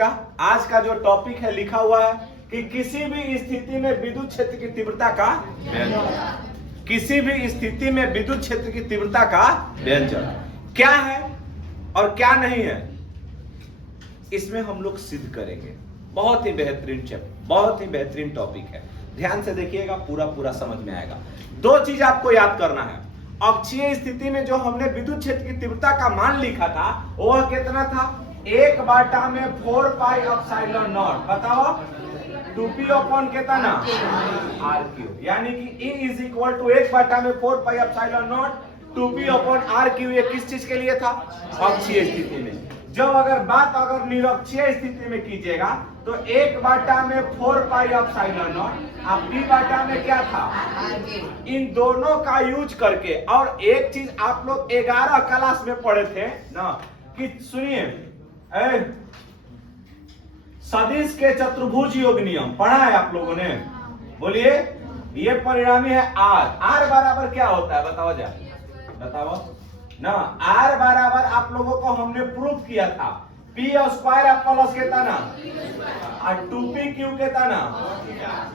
आज का जो टॉपिक है लिखा हुआ है कि किसी भी स्थिति में विद्युत क्षेत्र की तीव्रता का व्यंजक। किसी भी स्थिति में विद्युत क्षेत्र की तीव्रता का व्यंजक क्या है और क्या नहीं है, इसमें हम लोग सिद्ध करेंगे। बहुत ही बेहतरीन चैप्टर, बहुत ही बेहतरीन टॉपिक है। ध्यान से देखिएगा, पूरा समझ में आएगा। दो चीज आपको याद करना है। अक्षीय स्थिति में जो हमने विद्युत क्षेत्र की तीव्रता का मान लिखा था वह कितना था? 1/4 पाई एप्सिलॉन नॉट। बताओ 2p अपॉन कितना ना r3, यानी कि E is equal to 1/4 pi epsilon not 2p upon r3। ये किस चीज के लिए था? अक्षीय स्थिति में। जब अगर निरक्षीय स्थिति में कीजिएगा तो 1/4 पाई एप्सिलॉन नॉट, अब p में क्या था? इन दोनों का यूज करके। और एक चीज आप लोग 11 क्लास में पढ़े थे ना, कि सुनिए, सदिश के चतुर्भुज योग नियम पढ़ा है आप लोगों ने? बोलिए। ये परिणामी है r बराबर क्या होता है? बताओ ना। r बराबर आप लोगों को हमने प्रूफ किया था p स्क्वायर प्लस कितना ना और 2p क्यूब कितना ना।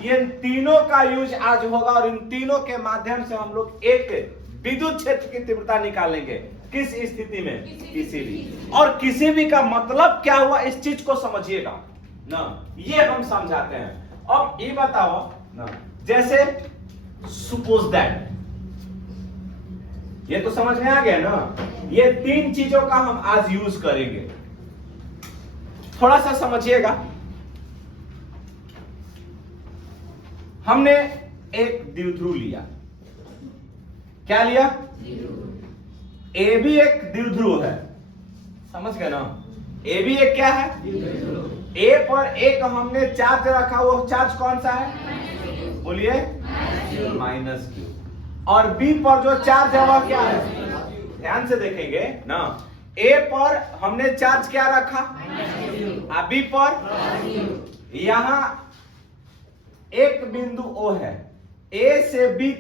ये तीनों का यूज आज होगा और इन तीनों के माध्यम से हम लोग एक विद्युत क्षेत्र की तीव्रता निकालेंगे। किस स्थिति में? किसी भी। और किसी भी का मतलब क्या हुआ, इस चीज को समझिएगा ना, ये हम समझाते हैं। अब ये बताओ ना, जैसे सपोज दैट, ये तो समझ में आ गया ना। ये तीन चीजों का हम आज यूज करेंगे, थोड़ा सा समझिएगा। हमने एक द्विध्रुव लिया। क्या लिया? ए भी एक द्विध्रुव है, समझ गए ना। ए भी एक क्या है? ए पर एक हमने चार्ज रखा, वो चार्ज कौन सा है? बोलिए। -q। और बी पर जो चार्ज है वह क्या है? ध्यान से देखेंगे ना। ए पर हमने चार्ज क्या रखा? बी पर यहां एक बिंदु O है। ए से बी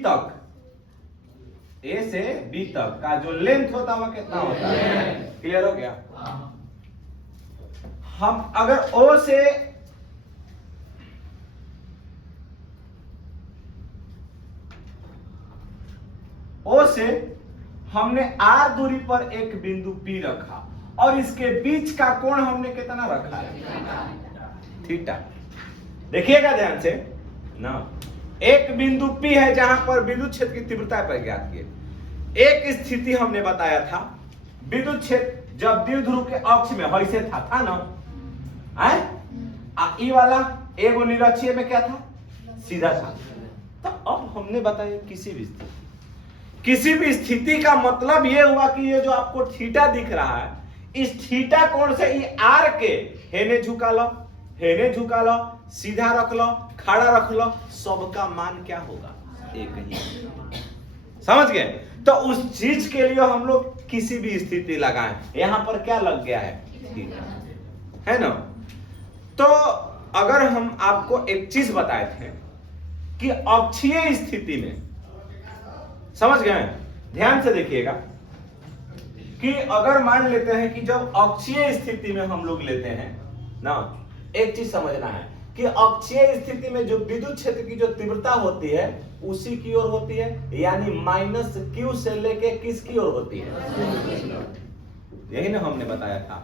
तक का जो लेंथ होता है वह कितना होता है? क्लियर हो गया? हम अगर O से हमने R दूरी पर एक बिंदु P रखा और इसके बीच का कोण हमने कितना रखा है? थीटा। देखिएगा ध्यान से ना। एक बिंदु P है जहां पर विद्युत क्षेत्र की तीव्रता पर ज्ञात किए। एक स्थिति हमने बताया था, विद्युत क्षेत्र जब द्विध्रुव के अक्ष में वैसे था ना, ई वाला एगो निरक्षीय में क्या था? सीधा था। तो अब हमने बताया किसी भी स्थिति का मतलब ये हुआ कि ये जो आपको थीटा दिख रहा है, इस थीटा कोण से ये आर के हेने झुका लो, सीधा रख लो, खड़ा रख लो, सबका मान क्या होगा? एक ही। समझ गए? तो उस चीज के लिए हम लोग किसी भी स्थिति लगाएं। यहां पर क्या लग गया है? थीटा, है ना। तो अगर हम आपको एक चीज बताए थे कि अक्षीय स्थिति में, समझ गए? ध्यान से देखिएगा कि अगर मान लेते हैं कि जब अक्षीय स्थिति में हम लोग लेते हैं ना, एक चीज समझना है कि अक्षीय स्थिति में जो विद्युत क्षेत्र की जो तीव्रता होती है उसी की ओर होती है, यानी -q से लेके किसकी ओर होती है? यही ना हमने बताया था।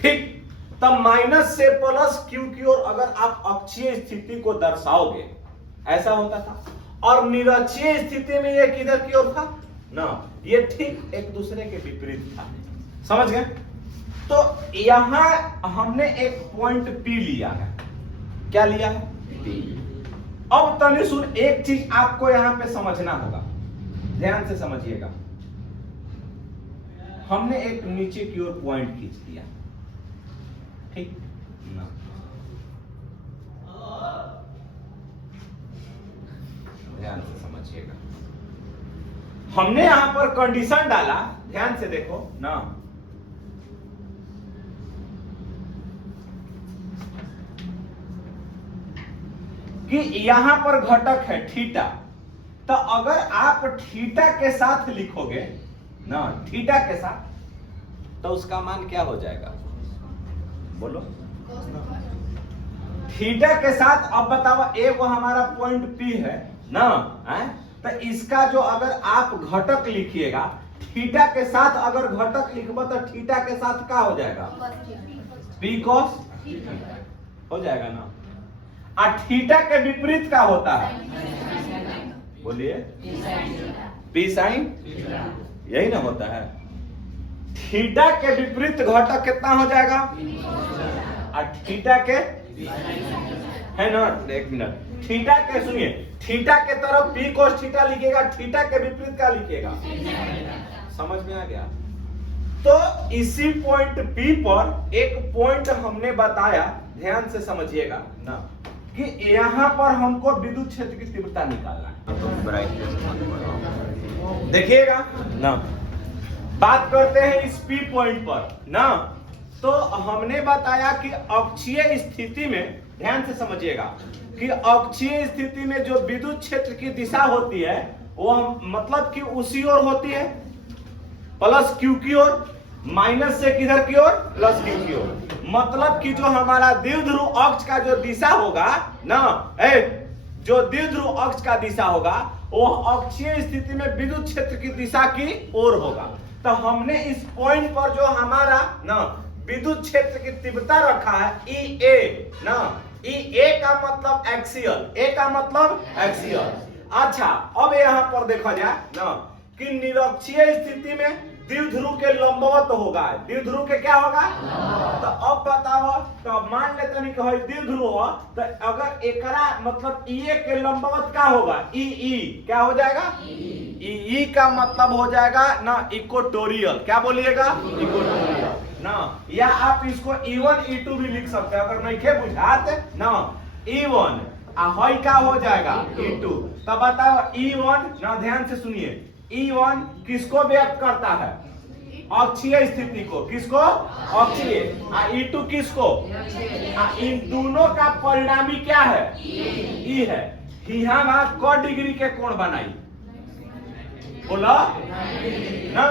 ठीक। तब माइनस से प्लस q की ओर अगर आप अक्षीय स्थिति को दर्शाओगे, ऐसा होता था। और निरक्षीय स्थिति में ये किधर की ओर था ना, ये ठीक एक दूसरे के विपरीत था। समझ गए? तो यहां हमने एक पॉइंट P लिया है। क्या लिया है? P। अब तनी सुन, एक चीज आपको यहां पे समझना होगा, ध्यान से समझिएगा। हमने एक नीचे की ओर पॉइंट खींच दिया, ठीक ना। ध्यान से समझिएगा। हमने यहां पर कंडीशन डाला, ध्यान से देखो ना, कि यहां पर घटक है थीटा। तो अगर आप थीटा के साथ लिखोगे ना, थीटा के साथ, तो उसका मान क्या हो जाएगा? बोलो। थीटा के साथ अब बताओ, एक वो हमारा पॉइंट P है ना, है? तो इसका जो अगर आप घटक लिखिएगा थीटा के साथ, अगर घटक लिखबो तो थीटा के साथ क्या हो जाएगा? P cos हो जाएगा ना। और थीटा के विपरीत क्या होता है? बोलिए, P sin, यही ना होता है। थीटा के विपरीत घटक कितना हो जाएगा? और थीटा के, है ना, एक मिनट, थीटा के सुनिए, थीटा के तरफ P cos थीटा लिखेगा, थीटा के विपरीत क्या लिखेगा? समझ में आ गया? तो इसी पॉइंट P पर एक पॉइंट हमने बताया, ध्यान से समझिएगा ना, कि यहां पर हमको विद्युत क्षेत्र की तीव्रता निकालना है। देखिएगा ना, बात करते हैं इस P पॉइंट पर ना। तो हमने बताया कि अक्षीय स्थिति में, ध्यान से समझिएगा, कि अक्षीय स्थिति में जो विद्युत क्षेत्र की दिशा होती है वो मतलब कि उसी ओर होती है, प्लस Q की ओर, माइनस से किधर की ओर? प्लस Q की ओर। मतलब कि जो हमारा द्विध्रुव अक्ष का जो दिशा होगा ना, जो द्विध्रुव अक्ष का दिशा होगा वो अक्षीय स्थिति में विद्युत क्षेत्र की दिशा की ओर होगा। तो हमने इस पॉइंट पर जो हमारा ना विद्युत क्षेत्र की तीव्रता रखा है EA ना, EA का मतलब एक्सियल, A का मतलब एक्सियल। अच्छा, अब यहाँ पर देखा जाए ना कि निरक्षीय स्थिति में द्विध्रुव के लंबवत होगा, द्विध्रुव के क्या होगा? तो अब बताओ, तो मान लेते हैं कि द्विध्रुव, तो अगर एकरा मतलब EA के लंबवत क्या होगा? EE क्या हो जाएगा? EE का मतलब हो जाएगा ना इक्वेटोरियल। क्या बोलिएगा? इक्वेटोरियल ना, या आप इसको E1 E2 भी लिख सकते हैं, अगर नहीं के बुझाते ना, E1 हई का हो जाएगा E2। तो बताओ E1 ना, ध्यान से सुनिए, E1 किसको व्यक्त करता है? अक्षीय स्थिति को। किसको? अक्षीय। E2 किसको? इन दोनों का परिणामी क्या है? E है। यहाँ क डिग्री के कोण बनाई, बोला ना,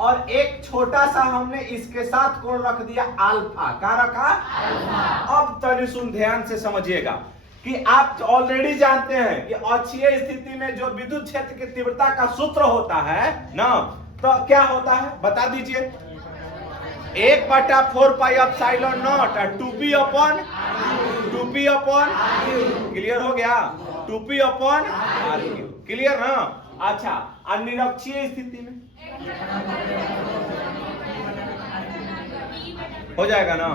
और एक छोटा सा हमने इसके साथ कोण रख दिया अल्फा। क्या रखा? अल्फा। अब तनी सुन, ध्यान से समझिएगा कि आप ऑलरेडी जानते हैं कि अक्षीय स्थिति में जो विद्युत क्षेत्र की तीव्रता का सूत्र होता है ना, तो क्या होता है बता दीजिए? 1/4 pi epsilon not 2p upon 2p upon, clear हो गया? 2p अपॉन r3, क्लियर ना? अच्छा, अनिरक्षीय स्थिति में हो जाएगा ना।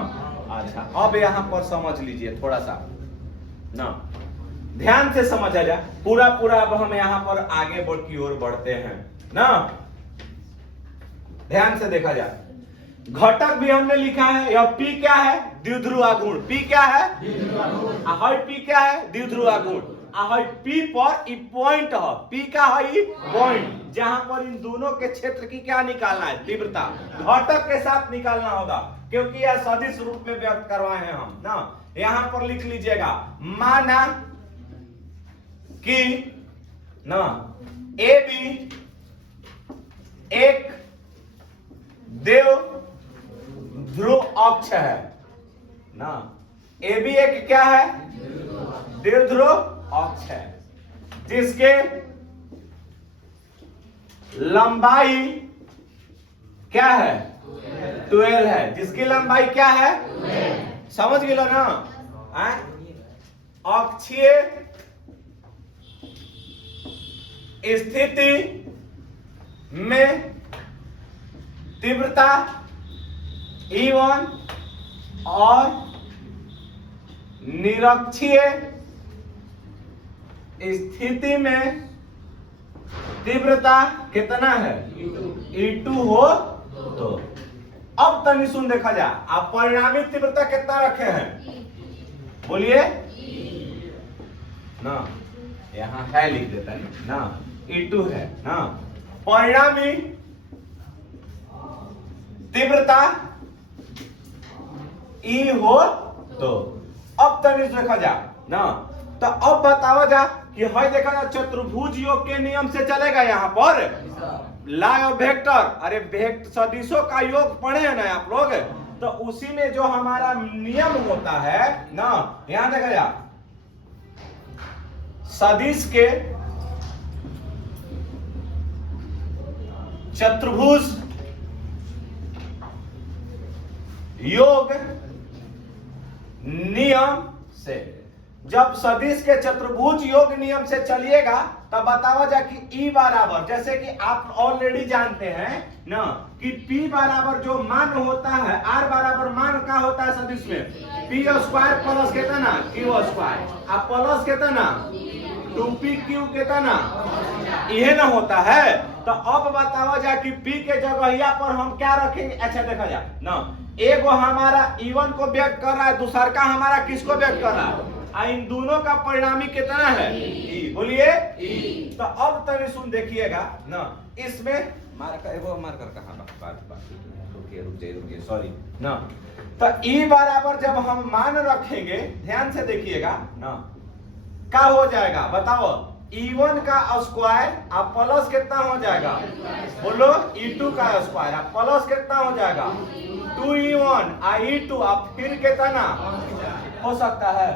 अच्छा, अब यहां पर समझ लीजिए थोड़ा सा ना, ध्यान से समझ आ जाए पूरा पूरा। अब हम यहां पर आगे बढ़ की ओर बढ़ते हैं ना, ध्यान से देखा जाए। घटक भी हमने लिखा है, यह P क्या है? द्विध्रुव आघूर्ण। P क्या है? P क्या है? द्विध्रुव आघूर्ण। P पर पॉइंट है, P का है पॉइंट, जहां पर इन दोनों के क्षेत्र की क्या निकालना है? तीव्रता। घटक के साथ निकालना होगा क्योंकि यह सदिश रूप में व्यक्त करवाए हैं हम ना। यहां पर लिख लीजिएगा, माना कि ना AB एक देव ध्रुव अक्ष है ना, AB एक क्या है? देव ध्रुव अक्ष है, जिसके लंबाई क्या है? 12 है। जिसकी लंबाई क्या है? समझ गए ना? अक्षीय स्थिति में तीव्रता E1 और निरक्षीय स्थिति में तीव्रता कितना है? E2 हो तो। अब तनी सुन देखा जाए, आप परिणामी तीव्रता कितना रखे हैं? बोलिए ना, यहां है लिख देता है ना, E2 है ना। परिणामी तीव्रता E हो तो। अब तनी देखा जा ना, तो अब बताओ जा कि है देखा जा, चतुर्भुज योग के नियम से चलेगा यहां पर लॉ ऑफ वेक्टर। अरे वेक्टर सदिशों का योग पढ़े हैं ना आप लोग, तो उसी में जो हमारा नियम होता है ना, यहां देखा जा, सदिश के चतुर्भुज योग नियम से, जब सदिश के चतुर्भुज योग नियम से चलिएगा तब बतावा जा कि E बराबर, जैसे कि आप ऑलरेडी जानते हैं ना कि P बराबर जो मान होता है, R बराबर मान का होता है सदिश में P स्क्वायर प्लस कितना Q स्क्वायर, अब प्लस कितना 2PQ कितना, यह ना होता है। तो अब बतावा जा कि P के जगह पर हम क्या रखेंगे। अच्छा देखा जा ना, एगो हमारा E1 को व्यक्त कर रहा है, दूसरा का हमारा किसको व्यक्त कर रहा है, इन दोनों का परिणामी कितना है E, बोलिए E। तो अब तनी सुन देखिएगा ना, इसमें मार्कर कहाँ रुकिए सॉरी ना। तो E बराबर जब हम मान रखेंगे, ध्यान से देखिएगा ना, क्या हो जाएगा बताओ, E1 का स्क्वायर अब प्लस कितना हो जाएगा, बोलो E2 का स्क्वायर अब प्लस कितना हो जाएगा 2E1 E2 अब फिर कितना हो सकता है,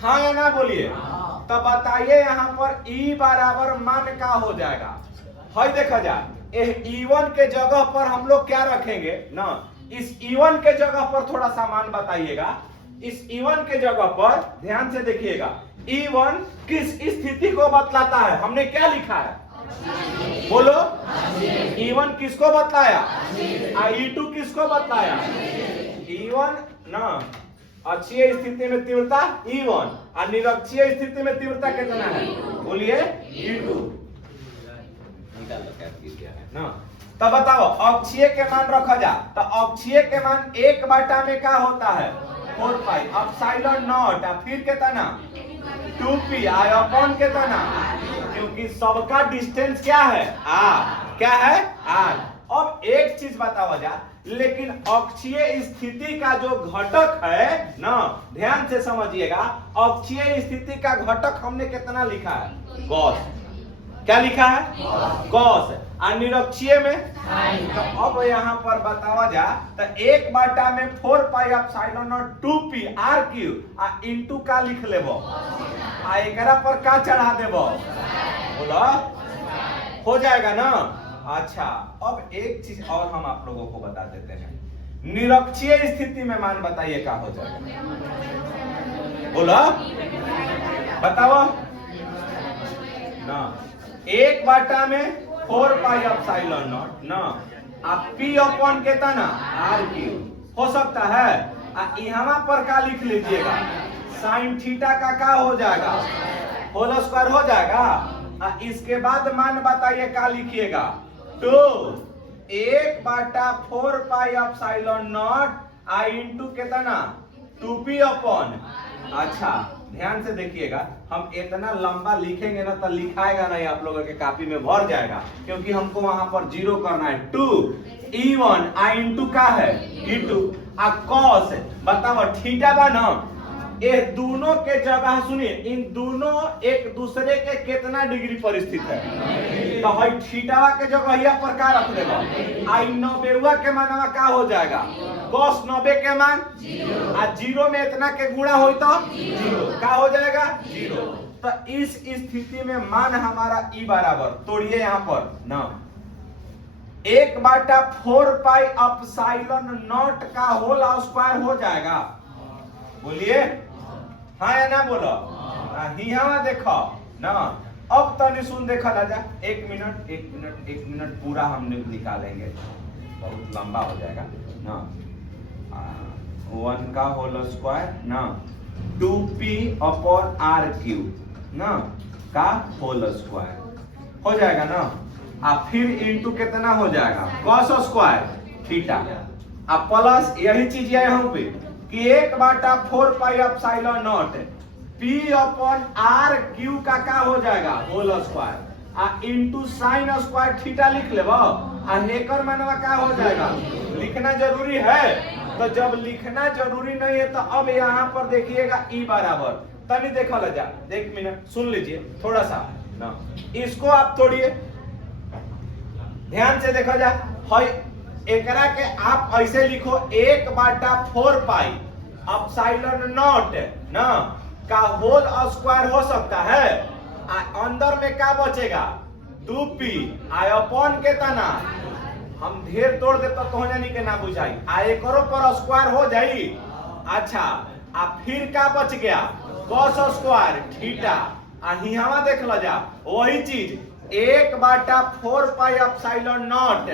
हाँ या ना बोलिए। तो बताइए यहाँ पर E बराबर मान का हो जाएगा, है देखा जाए E1 के जगह पर हम लोग क्या रखेंगे ना, इस E1 के जगह पर थोड़ा सा मान बताइएगा। इस E1 के जगह पर ध्यान से देखिएगा, E1 किस स्थिति को बतलाता है, हमने क्या लिखा है बोलो, E1 किसको बतलाया, E2 किसको बतलाया, E1 ना अक्षीय स्थिति में तीव्रता E1 और निरक्षीय स्थिति में तीव्रता कितना है, बोलिए E2 ना। तब बताओ अक्षीय के मान रखा जा, तो अक्षीय के मान 1 में क्या होता है 4 पाई एप्सिलॉन नॉट, फिर कितना 2p आई अपॉन कितना, क्योंकि सबका डिस्टेंस क्या है r, क्या है r। अब एक चीज बताओ जा, लेकिन अक्षीय स्थिति का जो घटक है ना, ध्यान से समझिएगा, अक्षीय स्थिति का घटक हमने कितना लिखा है कॉस, क्या लिखा है कॉस, और निरक्षीय में तो अब यहाँ पर बतावा जा, तो 1 में 4 pi epsilon not 2p r cube आ इनटू का लिख लेबो, आ एकरा पर का चढ़ा देबो, बोला हो जाएगा ना। अच्छा अब एक चीज और हम आप लोगों को बता देते हैं, निरक्षीय स्थिति में मान बताइए क्या हो जाएगा, बोला बताओ ना। 1 में 4 पाई एप्सिलॉन नॉट ना, आप p अपॉन कितना r क्यूब हो सकता है, यहाँ पर का लिख लीजिएगा साइन थीटा का क्या हो जाएगा होल स्क्वायर हो जाएगा। इसके बाद मान बताइए क्या लिखिएगा, तो 1/4 pi epsilon not I into कितना 2p अपॉन। अच्छा ध्यान से देखिएगा, हम इतना लंबा लिखेंगे ना तो लिखाएगा नहीं, आप लोगों के कॉपी में भर जाएगा, क्योंकि हमको वहां पर जीरो करना है। 2e1 आई इंटू का है e2 आ कॉस बताओ थीटा बा ना, ये दोनों के जगह सुनिए, इन दोनों एक दूसरे के कितना डिग्री पर स्थित है, तो भाई थीटा के जगह यहाँ पर क्या रख देगा, आई 90 के मानवा क्या हो जाएगा cos 90 के मान आ 0 में इतना के गुणा हो तो 0 क्या हो जाएगा 0। तो इस स्थिति में मान हमारा E बराबर तोड़िए यहाँ पर ना 1/4 पाई एप्सिलॉन नॉट का होल स्क्वायर हो जाएगा, बोलिए हाँ या ना बोलो, यहाँ देखो ना। अब तनी सुन देखा राजा, एक मिनट पूरा हमने निकालेंगे, बहुत लंबा हो जाएगा ना। 1 का होल स्क्वायर ना 2p अपॉन r क्यूब ना का होल स्क्वायर हो जाएगा ना, अब फिर इंटू कितना हो जाएगा cos स्क्वायर थीटा, अब प्लस यही चीज है यहाँ पे कि 1/4 pi epsilon not p upon r Q का क्या हो जाएगा होल स्क्वायर आ इंटू साइन स्क्वायर थीटा लिख लेबो, आ हेकर मानवा क्या हो जाएगा, लिखना जरूरी है। तो जब लिखना जरूरी नहीं है तो अब यहाँ पर देखिएगा E बराबर तभी देखा ला जा, एक मिनट सुन लीजिए थोड़ा सा ना, इसको आप तोड़िए ध्यान से देखा जा, एकरा के आप ऐसे लिखो 1/4 पाई एप्सिलॉन नॉट ना का होल स्क्वायर हो सकता है। अंदर में क्या बचेगा 2p अपॉन के तना हम ढेर तोड़ दे तो कहो जानी के ना बुझाई एकरो पर स्क्वायर हो जाई। अच्छा फिर क्या बच गया cos स्क्वायर थीटा हियावा देख लो जा वही चीज 1/4 पाई एप्सिलॉन नॉट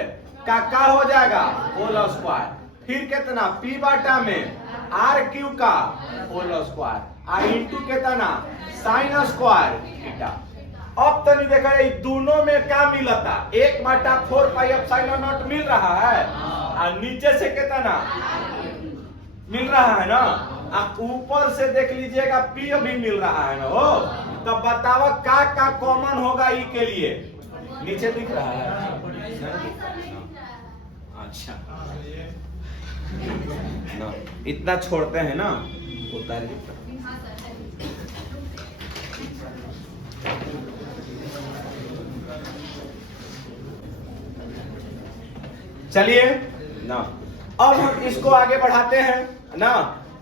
का हो जाएगा होल स्क्वायर। फिर कितना p बाटा में आर क्यू का होल स्क्वायर इंटू कितना साइन स्क्वायर थीटा। अब तो नहीं देखा ये दोनों में क्या मिलता 1/4 पाई एप्सिलॉन नॉट मिल रहा है और नीचे से कितना मिल रहा है ना ऊपर से देख लीजिएगा पी भी मिल रहा है ना हो। तो बताओ का कॉमन होगा ई के लिए नीचे दिख रहा है। अच्छा ना इतना छोड़ते हैं ना उतारिए। चलिए ना अब हम इसको आगे बढ़ाते हैं ना।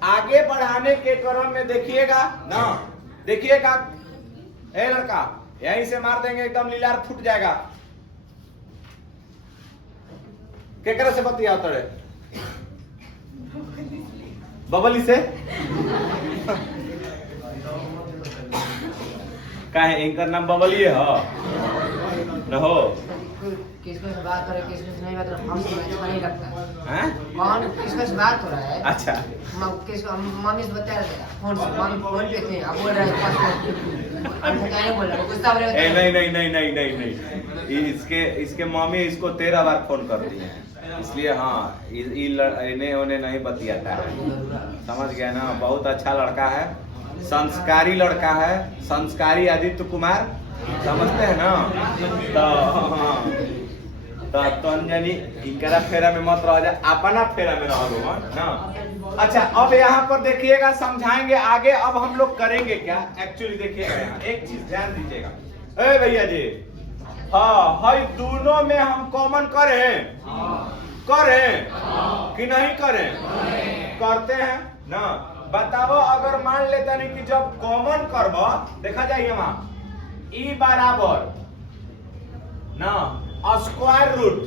आगे बढ़ाने के क्रम में देखिएगा ना देखिएगा ए लड़का यहीं से मार देंगे एकदम लीलार फूट जाएगा। केकरा से बतिया तड़े बबली से का है इनका नाम बबली है न हो किसको से बात हो रहा है किसको से नहीं बात हो रहा है हमसे अच्छा नहीं लगता हैं कौन किसको से बात हो रहा है। अच्छा किसको मम्मी से बता रहा है फोन से मम्मी फोन पे थे अब बोल रहा है अब क्या नहीं बोल रहा है गुस्सा हो रहा है। नहीं इसके मम्मी इसको 13 बार फोन कर दिए हैं इसलिए हाँ इन्हें उन्हें नहीं बतियाता है। समझ गया ना बहुत अच्छा लड़का है संस्कारी लड़का है संस्कारी आदित्य कुमार समझते हैं ना। तो तंजनी इनकरा फेरा में मत रह जाए अपना फेरा में रह लो ना। अच्छा अब यहाँ पर देखिएगा समझाएंगे आगे। अब हम लोग करेंगे क्या एक्चुअली देखिएगा यहाँ एक चीज ध्यान दीजिएगा ए भैया जी। हाँ दोनों में हम कॉमन करें कि नहीं करें करते हैं ना। बताओ अगर मान लेता नहीं कि जब कॉमन करबो देखा जाइए वहां ई बराबर ना square root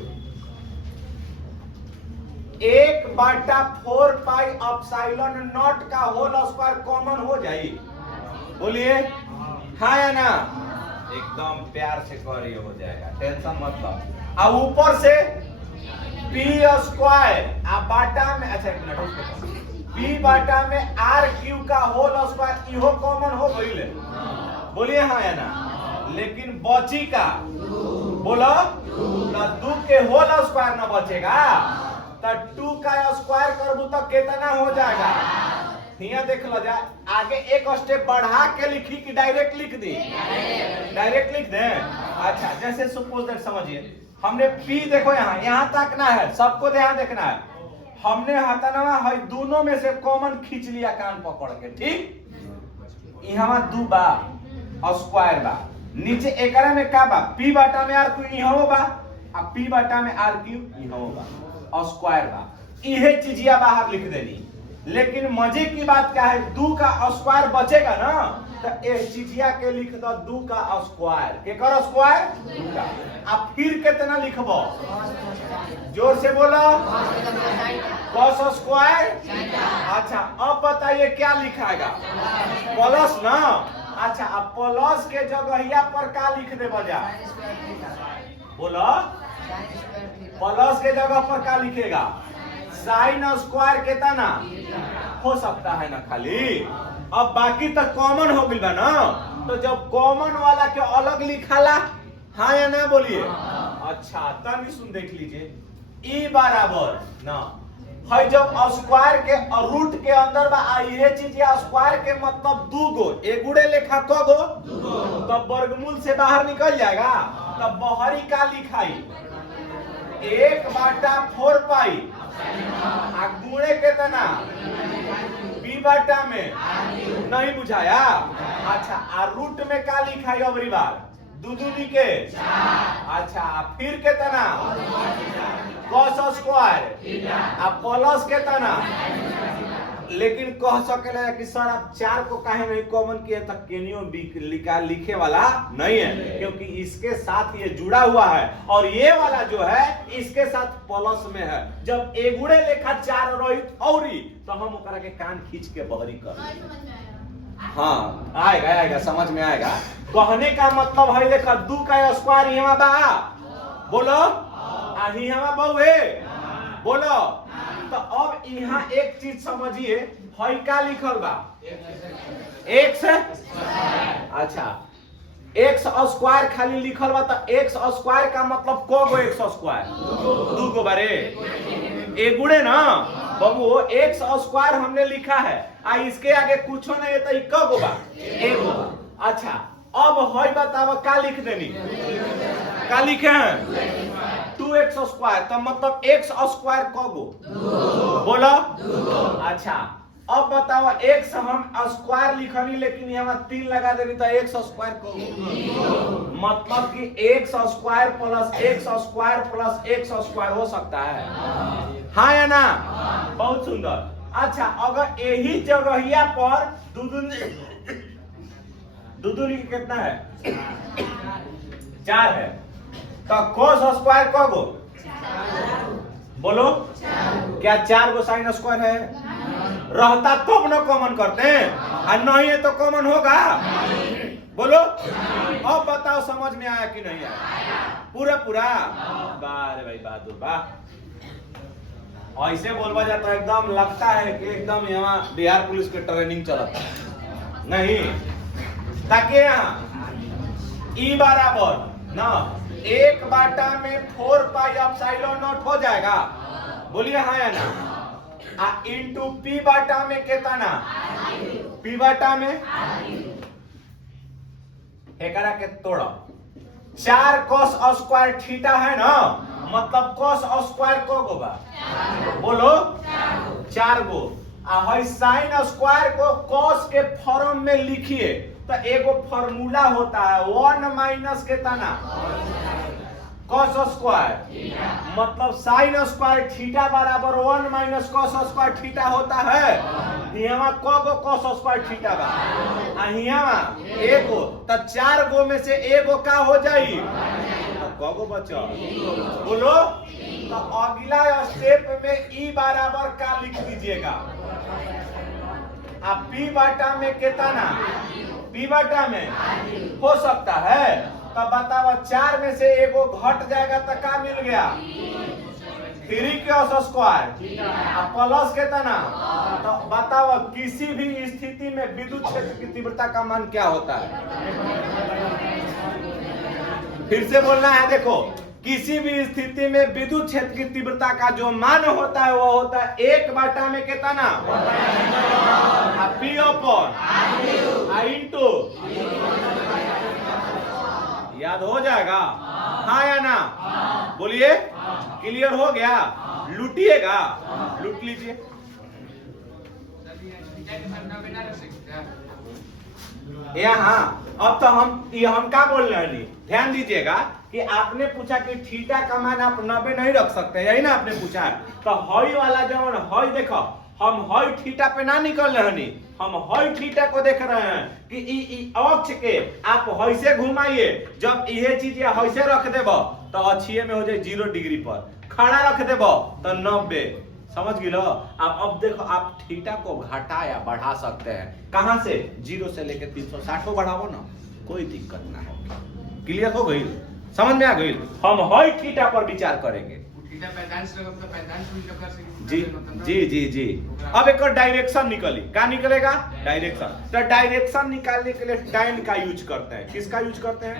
1/4 pi epsilon not का होल स्क्वायर कॉमन हो जाए। बोलिए हाँ या ना एकदम प्यार से करिए हो जाएगा टेंशन मत लो। अब ऊपर से पी स्क्वायर बाटा में अच्छा एक मिनट पी बाटा में आर क्यू का होल स्क्वायर इहो कॉमन हो गई। बोलिए हाँ या ना लेकिन बची का बोलो ना 2 के होल स्क्वायर ना बचेगा तो 2 का स्क्वायर करबू तो कितना हो जाएगा। यहाँ देख लो जा आगे एक स्टेप बढ़ा के लिखी कि डायरेक्ट लिख दी डायरेक्ट लिख दे। अच्छा जैसे सपोज दैट समझिए हमने पी देखो यहाँ तक ना है सबको ध्यान देखना है। हमने हथनवा है दोनों में से कॉमन खींच लिया कान पकड़ के ठीक। यहाँ 2 बा स्क्वायर बा नीचे एकरा में का बा पी बाटा में आर क्यू इहो बा आ पी बाटा में आर क्यू इहो बा स्क्वायर बा इहे चीजिया बाहर लिख देनी। लेकिन मजे की बात क्या है 2 का स्क्वायर बचेगा ना तो इस चीजिया के लिख दो 2 का स्क्वायर के कर स्क्वायर 2 का। अब फिर कितना लिखबो जोर से बोलो cos स्क्वायर। अच्छा अब बताइए क्या लिखाएगा प्लस ना। अच्छा अब प्लस के जगहिया पर क्या लिख दे बजा बोलो प्लस के जगह पर क्या लिखेगा साइन स्क्वायर कितना हो सकता है ना खाली। अब बाकी तो कॉमन हो गया ना तो जब कॉमन वाला के अलग लिखाला हाँ या ना बोलिए। अच्छा तब सुन देख लीजिए ई बराबर ना है जब स्क्वायर के रूट के अंदर बा ये चीज या स्क्वायर के मतलब 2 गो एगुड़े लेखा क गो तब वर्गमूल से बाहर निकल जाएगा तब बाहरी का लिखाई 1/4 पाई आ गुणे कितना बी बाटा में नहीं बुझाया। अच्छा आ रूट में का लिखाई अबरी बार दुदुनी के अच्छा फिर कितना cos स्क्वायर अब प्लस कितना लेकिन कह सकेला कि सर आप 4 को काहे नहीं कॉमन किए तक केनियो लिखे वाला नहीं है क्योंकि इसके साथ ये जुड़ा हुआ है और ये वाला जो है इसके साथ प्लस में है। जब एगुड़े लेखा 4 रोहित औरी तो हम ओकरा के कान खींच के बहरी कर हाँ आएगा समझ में आएगा। कहने का मतलब है देखा 2 का स्क्वायर यहाँ बा बोलो आही यहाँ बहुए बोलो तो अब यहाँ एक चीज समझिए हई का लिखल बा x अच्छा x स्क्वायर खाली लिखल बा तो x स्क्वायर का मतलब को गो x स्क्वायर 2 गो बारे एगुड़े ना बाबू x स्क्वायर हमने लिखा है आ इसके आगे कुछ नहीं है तो क गो बा एगो अच्छा अब हई बताओ का लिख देनी का लिखे हैं 2x स्क्वायर तो मतलब x स्क्वायर को गो बोलो अच्छा अब बताओ x हम स्क्वायर लिखनी लेकिन यहाँ 3 लगा देनी तो x स्क्वायर को मतलब कि x square plus x square plus x square हो सकता है हाँ या ना बहुत सुंदर। अच्छा अगर यही जगहिया पर दुदुनी कितना है 4 है तो cos स्क्वायर को गो बोलो क्या 4 गो साइन स्क्वायर है रहता तब न कॉमन करते हैं और नहीं है तो कॉमन होगा बोलो अब बताओ समझ में आया कि नहीं आया पूरा वाह रे भाई बहादुर वाह ऐसे बोलवा जाता है एकदम लगता है कि एकदम यहाँ बिहार पुलिस के ट्रेनिंग चलता है नहीं ताकि यहाँ ई बराबर ना 1 बाटा में 4 पाई एप्सिलॉन नॉट हो जाएगा बोलिए हाँ या ना आ इनटू पी बाटा में कितना पी बाटा में एकरा के तोड़ा 4 cos स्क्वायर थीटा है ना मतलब cos स्क्वायर को गो बा बोलो 4 गो आ हई sin स्क्वायर को cos के फॉर्म में लिखिए तो एगो फार्मूला होता है 1 माइनस कितना cos स्क्वायर मतलब sin स्क्वायर थीटा बराबर 1 माइनस cos स्क्वायर थीटा होता है यहाँ को गो cos स्क्वायर थीटा बा आ यहाँ एगो तो 4 गो में से एगो का हो जाई तो गो बचा बोलो तो अगला स्टेप में ई बराबर का लिख दीजिएगा आप पी बाटा में कितना पी बाटा में हो सकता है तो बताओ 4 में से एगो घट जाएगा तो क्या मिल गया 3 cos स्क्वायर प्लस कितना तो बताओ किसी भी स्थिति में विद्युत क्षेत्र की तीव्रता का मान क्या होता है फिर से बोलना है देखो किसी भी स्थिति में विद्युत क्षेत्र की तीव्रता का जो मान होता है वो होता है 1 बाटा में कितना पी अपन इंटू याद हो जाएगा हाँ या ना बोलिए क्लियर हो गया लूटिएगा लूट लीजिए यहाँ अब तो हम क्या बोल रहे हैं ध्यान दीजिएगा कि आपने पूछा कि थीटा का मान आप 90 नहीं रख सकते यही ना आपने पूछा है तो हई वाला जो हई देखो हम हई थीटा पे ना निकल रहे हैं हम हई थीटा को देख रहे हैं कि ई अक्ष के आप हई से घुमाइए जब ये चीज हई से रख देबो तो अक्षीय में हो जाए 0 डिग्री पर खड़ा रख देबो तो 90 समझ गए आप अब देखो आप थीटा को घटा या बढ़ा सकते हैं कहां से 0 से लेकर 360 को बढ़ाओ ना कोई दिक्कत ना है क्लियर हो गई समझ में आ गई हम हई थीटा पर विचार करेंगे जी अब एक डायरेक्शन निकली क्या निकलेगा डायरेक्शन तो डायरेक्शन निकालने के लिए tan का यूज करते हैं किसका यूज करते हैं